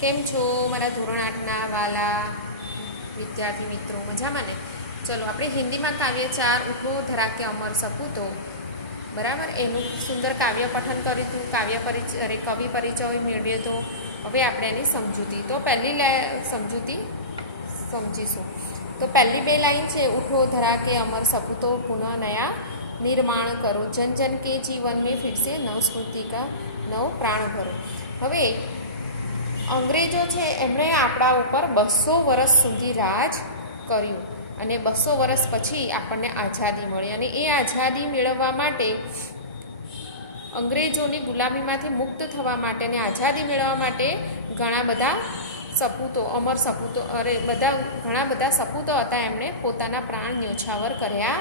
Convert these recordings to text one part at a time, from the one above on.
કેમ છો મારા ધોરણ 8ના વાલા વિદ્યાર્થી મિત્રો? મજામાં ને? ચલો આપણે હિન્દીમાં કાવ્ય 4 ઉઠો ધરા કે અમર સપૂતો, બરાબર, એનું સુંદર કાવ્ય પઠન કર્યું હતું, કવિ પરિચય મેળવ્યો હતો. હવે આપણે એની સમજૂતી, તો પહેલી સમજૂતી સમજીશું. તો પહેલી બે લાઈન છે, ઉઠો ધરા કે અમર સપૂતો પુનઃ નયા નિર્માણ કરો, જન જન કે જીવન में फिर से नव स्मृति का नव प्राण भरो. હવે અંગ્રેજો છે એમણે આપણા ઉપર 200 વર્ષ સુધી રાજ કર્યું અને 200 વર્ષ પછી આપણને આઝાદી મળી. અને એ આઝાદી મેળવવા માટે, અંગ્રેજોની ગુલામીમાંથી મુક્ત થવા માટે અને આઝાદી મેળવવા માટે ઘણા બધા સપૂતો, અમર સપૂતો, ઘણા બધા સપૂતો હતા. એમણે પોતાના પ્રાણ ન્યોછાવર કર્યા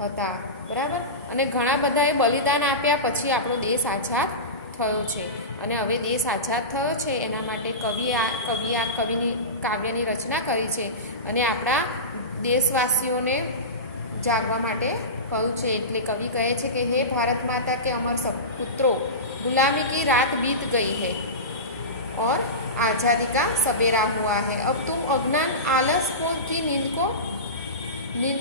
હતા, બરાબર. અને ઘણા બધાએ બલિદાન આપ્યા, પછી આપણો દેશ આઝાદ થયો છે. અને હવે દેશ આઝાદ થયો છે એના માટે કવિની કાવ્યની રચના કરી છે અને આપણા દેશવાસીઓને જાગવા માટે કહ્યું છે. એટલે કવિ કહે છે કે હે ભારત માતા કે અમર સપુત્રો, ગુલામી કી રાત बीत गई है और आज़ादी का सबेरा हुआ है. अब तुम अज्ञान आलस की नींद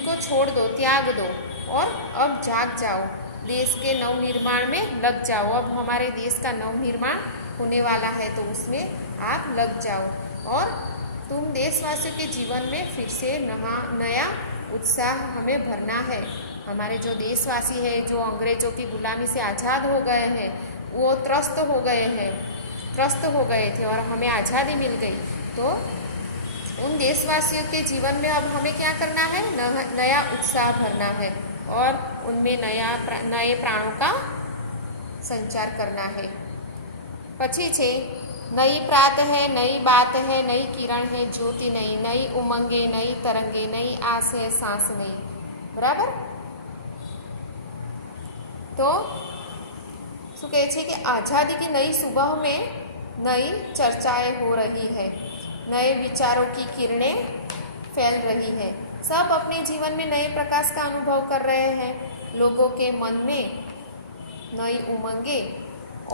को छोड़ दो, त्याग दो और अब जाग जाओ, देश के नवनिर्माण में लग जाओ. अब हमारे देश का नवनिर्माण होने वाला है तो उसमें आप लग जाओ और तुम देशवासियों के जीवन में फिर से नया उत्साह हमें भरना है. हमारे जो देशवासी हैं, जो अंग्रेज़ों की गुलामी से आज़ाद हो गए हैं, वो त्रस्त हो गए थे और हमें आज़ादी मिल गई. तो उन देशवासियों के जीवन में अब हमें क्या करना है? नया उत्साह भरना है और उनमें नए प्राणों का संचार करना है. પછી છે, नई प्रात है, नई बात है, नई किरण है, ज्योति नहीं, नई उमंगे, नई तरंगे, नई आस है, सांस नहीं. बराबर. तो શું કહે છે કે आज़ादी की नई सुबह में नई चर्चाएं हो रही है, नए विचारों की किरणें फैल रही है. सब अपने जीवन में नए प्रकाश का अनुभव कर रहे हैं. लोगों के मन में नई उमंगे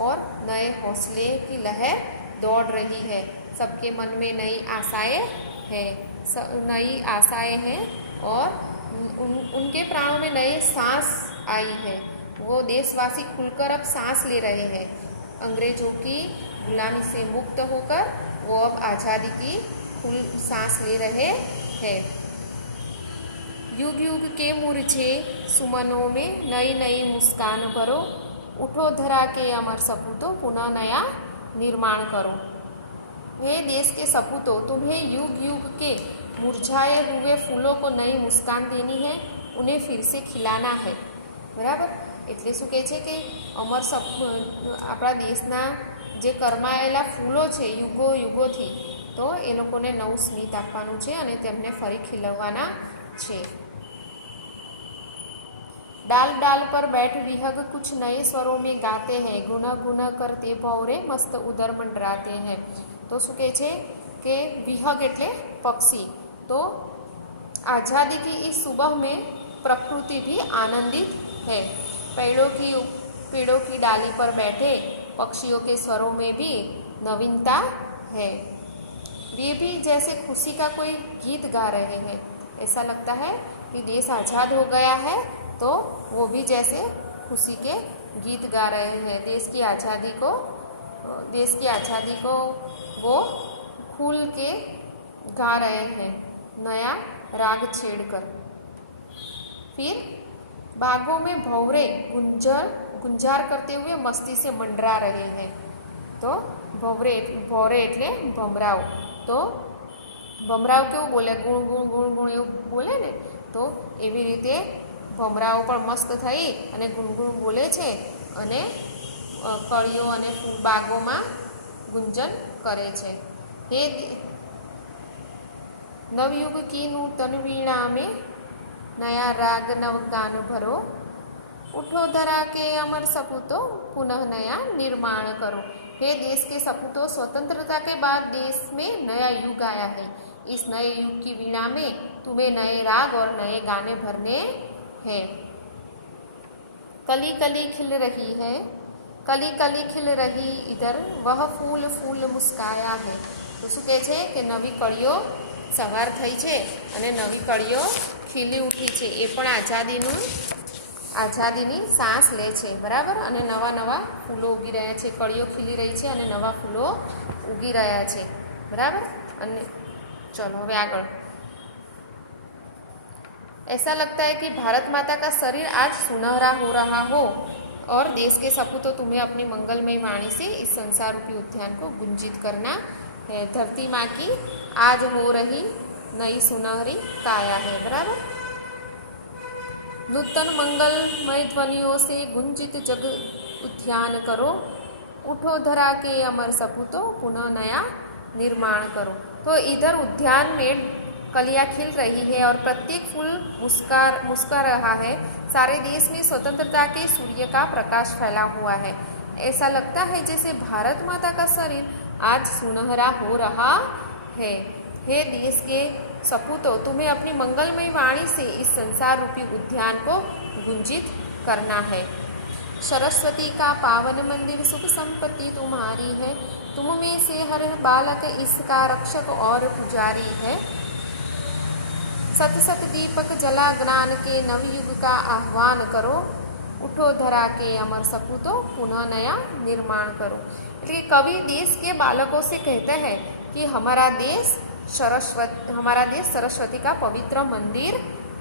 और नए हौसले की लहर दौड़ रही है. सबके मन में नई आशाएं हैं और उनके प्राणों में नए सांस आई है. वो देशवासी खुलकर अब सांस ले रहे हैं. अंग्रेजों की गुलामी से मुक्त होकर वो अब आज़ादी की खुल सांस ले रहे हैं. युग युग के मुरझे सुमनों में नई नई मुस्कान भरो, उठो धरा के अमर सपूतो पुनः नया निर्माण करो. हे देश के सपूतो, तुम्हें युग युग के मुरझाए हुए फूलों को नई मुस्कान देनी है, उन्हें फिर से खिलाना है. बराबर. એટલે શું કહે છે કે આપણા દેશના જે કરમાયેલા ફૂલો છે યુગોથી, તો એ લોકોને નવું સ્મિત આપવાનું છે અને તેમને ફરી ખીલવવાના છે. डाल डाल पर बैठ विहग कुछ नए स्वरों में गाते हैं, गुना गुना करते भौरे मस्त उदर मंडराते हैं. तो શું કહે છે કે વિહગ એટલે પક્ષી. तो आज़ादी की इस सुबह में प्रकृति भी आनंदित है. पेड़ों की डाली पर बैठे पक्षियों के स्वरों में भी नवीनता है. वे भी जैसे खुशी का कोई गीत गा रहे हैं. ऐसा लगता है कि देश आज़ाद हो गया है तो वो भी जैसे खुशी के गीत गा रहे हैं. देश की आज़ादी को वो खुल के गा रहे हैं, नया राग छेड़कर. फिर बागों में भौरे गुंजार करते हुए मस्ती से मंडरा रहे हैं. तो भौरे એટલે ભમરાઓ. તો ભમરાઓ કેવું બોલે? ગુણ ગુણ ગુણ ગુણ એવું બોલે ને. તો એવી રીતે ભમરાઓ પણ મસ્ત થઈ અને ગુણગુણ બોલે છે અને કળીઓ અને બાગોમાં ગુંજન કરે છે. हे नवयुग की नूतन वीणा में नया राग नव गान भरो, उठो धरा के अमर सपूतो पुनः नया निर्माण करो. हे देश के सपूतो, स्वतंत्रता के बाद देश में नया युग आया है. इस नए युग की वीणा में तुम्हें नए राग और नए गाने भरने हैं. कली कली खिल रही इधर वह फूल फूल मुस्काया है. તો શું કહે છે કે નવી કળીઓ સવાર થઈ છે અને નવી કળીઓ ખીલી ઉઠી છે. એ પણ આઝાદીની સાંસ લે છે, બરાબર. અને નવા નવા ફૂલો ઉગી રહ્યા છે, કળીઓ ખીલી રહી છે અને નવા ફૂલો ઉગી રહ્યા છે, બરાબર. અને ચલો હવે આગળ. ऐसा लगता है कि भारत माता का शरीर आज सुनहरा हो रहा हो और देश के सपूतों तुम्हें अपनी मंगलमय वाणी से इस संसार रूपी उद्यान को गुंजित करना है. धरती माँ की आज हो रही नई सुनहरी काया है, बराबर. नूतन मंगलमय ध्वनियों से गुंजित जग उद्यान करो, उठो धरा के अमर सपूतों पुनः नया निर्माण करो. तो इधर उद्यान में कलियाँ खिल रही है और प्रत्येक फूल मुस्कुरा रहा है. सारे देश में स्वतंत्रता के सूर्य का प्रकाश फैला हुआ है. ऐसा लगता है जैसे भारत माता का शरीर आज सुनहरा हो रहा है. हे देश के सपूतों, तुम्हें अपनी मंगलमय वाणी से इस संसार रूपी उद्यान को गुंजित करना है. सरस्वती का पावन मंदिर सुख संपत्ति तुम्हारी है. तुम में से हर बालक इसका रक्षक और पुजारी है. सत सत दीपक जला ज्ञान के नवयुग का आह्वान करो, उठो धरा के अमर सपूतों पुनः नया निर्माण करो. એટલે કવિ દેશ के बालकों से कहते हैं कि हमारा देश सरस्वती का पवित्र मंदिर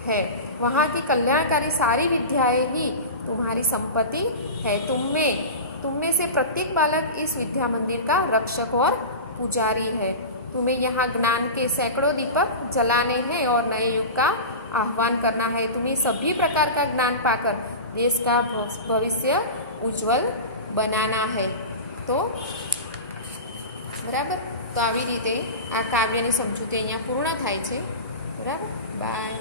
है. वहाँ की कल्याणकारी सारी विद्याएं ही तुम्हारी संपत्ति है. तुम में से प्रत्येक बालक इस विद्या मंदिर का रक्षक और पुजारी है. तुम्हें यहाँ ज्ञान के सैकड़ों दीपक जलाने हैं और नए युग का आह्वान करना है. तुम्हें सभी प्रकार का ज्ञान पाकर देश का भविष्य उज्जवल बनाना है. तो बराबर. तो આવી રીતે આ કાવ્યની સમજૂતી અહીંયા પૂર્ણ થાય છે, બરાબર. બાય.